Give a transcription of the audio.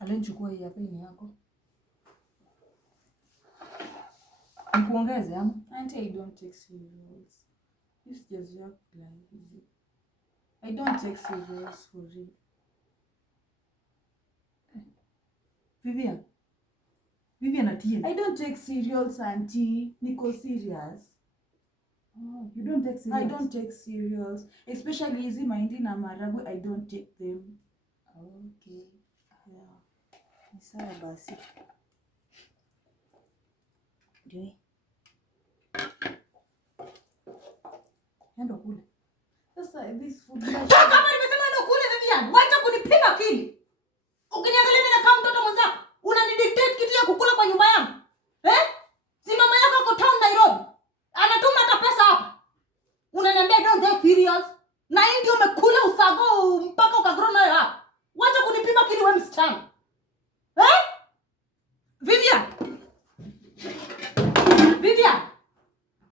Alenchukua hii hapa ni yako. Nikuongeze ama? Auntie, I don't take cereals. This just work like easy. I don't take cereals for real. Vivian atie. I don't take cereals, auntie. Niko serious. Oh, you don't take cereals? I don't take cereals. Especially hizi mahindi na maharagwe, I don't take them. Okay. Yeah. Ni sawa basi. Ndio. Endo kule. Sasa this food kama nimesema endo kule Vivian, wacha kunipima akili. Ukiniangalia mimi kama mtoto mwenzako, unanidictate kitu ya kukula kwa nyumba yangu. Si mama yako ako town Nairobi. Anatuma hata pesa hapa. Unaniambia don't take cereals. Na hii ndio umekula usago mpaka ukagrow nayo hapa. Wacha kunipima akili wewe msichana.